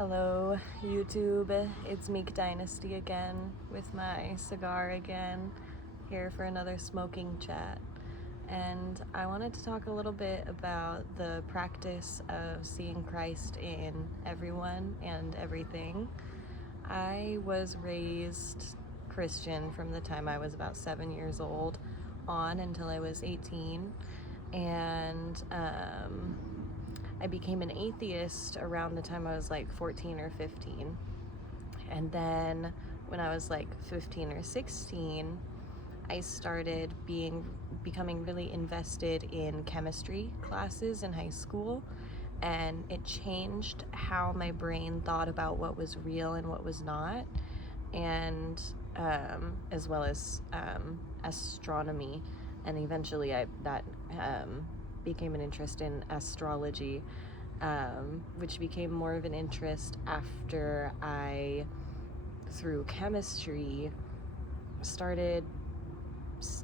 Hello, YouTube. It's Meek Dynasty again with my cigar again, here for another smoking chat. And I wanted to talk a little bit about the practice of seeing Christ in everyone and everything. I was raised Christian from the time I was about 7 years old on until I was 18. And I became an atheist around the time I was like 14 or 15. And then when I was like 15 or 16, I started becoming really invested in chemistry classes in high school, and it changed how my brain thought about what was real and what was not, and as well as astronomy, and eventually that became an interest in astrology, which became more of an interest after I, through chemistry, started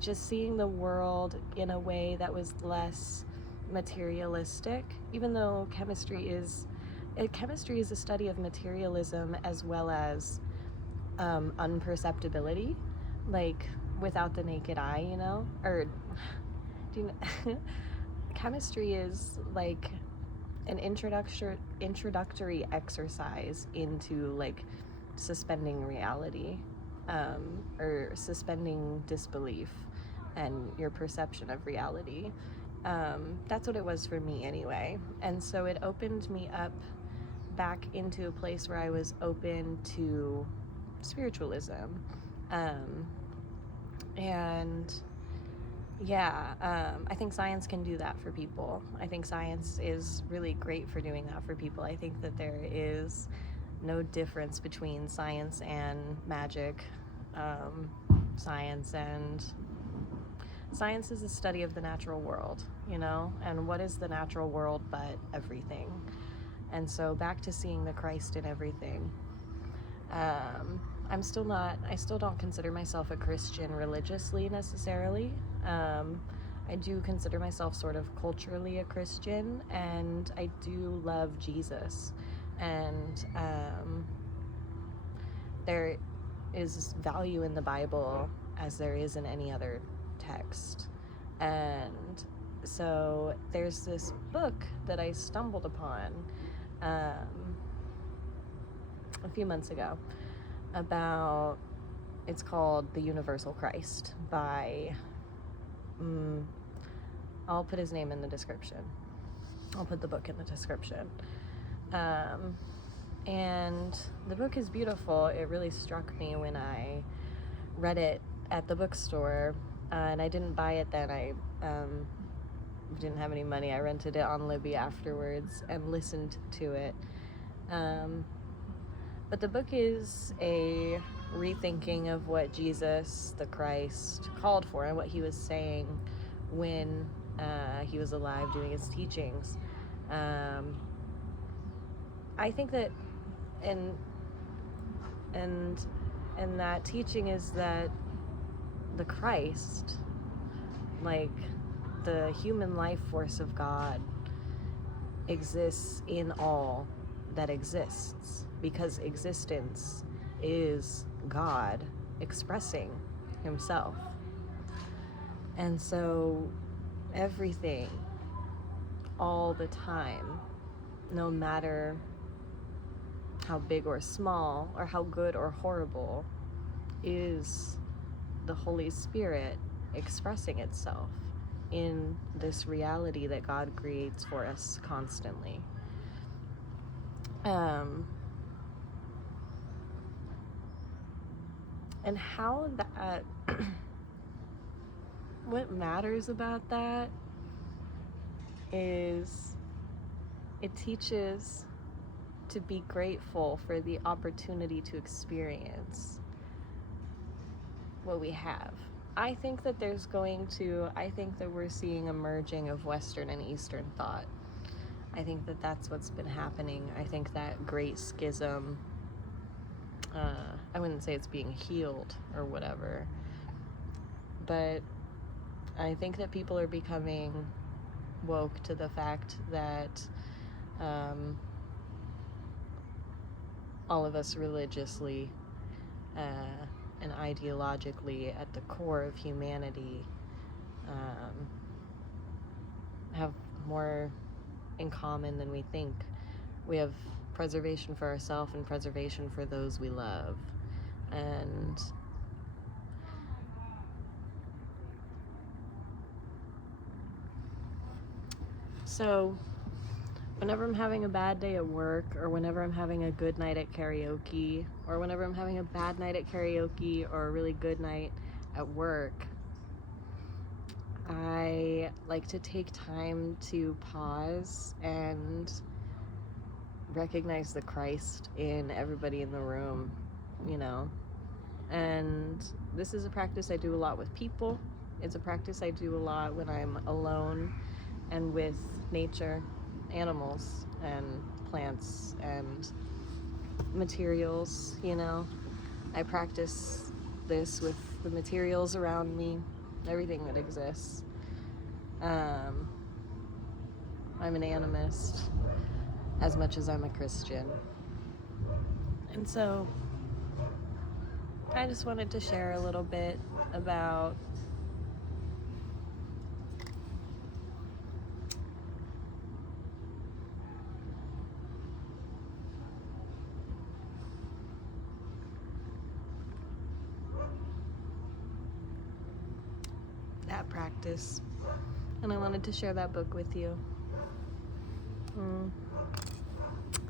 just seeing the world in a way that was less materialistic, even though chemistry is a study of materialism as well as unperceptibility, like without the naked eye, or do you know, chemistry is like an introductory exercise into like suspending reality, or suspending disbelief and your perception of reality. That's what it was for me anyway. And so it opened me up back into a place where I was open to spiritualism. And yeah, I think science can do that for people. I think science is really great for doing that for people. I think that there is no difference between science and magic. Science is a study of the natural world, and what is the natural world but everything? And so back to seeing the Christ in everything. I still don't consider myself a Christian religiously necessarily. I do consider myself sort of culturally a Christian, and I do love Jesus. And there is value in the Bible as there is in any other text. And so there's this book that I stumbled upon a few months ago it's called The Universal Christ by, I'll put his name in the description. I'll put the book in the description. And the book is beautiful. It really struck me when I read it at the bookstore, and I didn't buy it then. I didn't have any money. I rented it on Libby afterwards and listened to it. But the book is a rethinking of what Jesus, the Christ, called for and what he was saying when he was alive doing his teachings. I think that and that teaching is that the Christ, like the human life force of God, exists in all that exists, because existence is God expressing himself. And so everything, all the time, no matter how big or small, or how good or horrible, is the Holy Spirit expressing itself in this reality that God creates for us constantly. And how that what matters about that is it teaches to be grateful for the opportunity to experience what we have. I think that we're seeing a merging of Western and Eastern thought. I think that that's what's been happening. I think that great schism, I wouldn't say it's being healed or whatever, but I think that people are becoming woke to the fact that all of us religiously and ideologically at the core of humanity have more in common than we think. We have preservation for ourselves and preservation for those we love. And so whenever I'm having a bad day at work, or whenever I'm having a good night at karaoke, or whenever I'm having a bad night at karaoke or a really good night at work, I like to take time to pause and recognize the Christ in everybody in the room, you know. And this is a practice I do a lot with people. It's a practice I do a lot when I'm alone and with nature, animals and plants and materials, you know. I practice this with the materials around me, everything that exists. I'm an animist as much as I'm a Christian. And so I just wanted to share a little bit about that practice. And I wanted to share that book with you.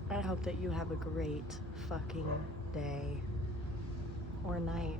I hope that you have a great fucking day or night.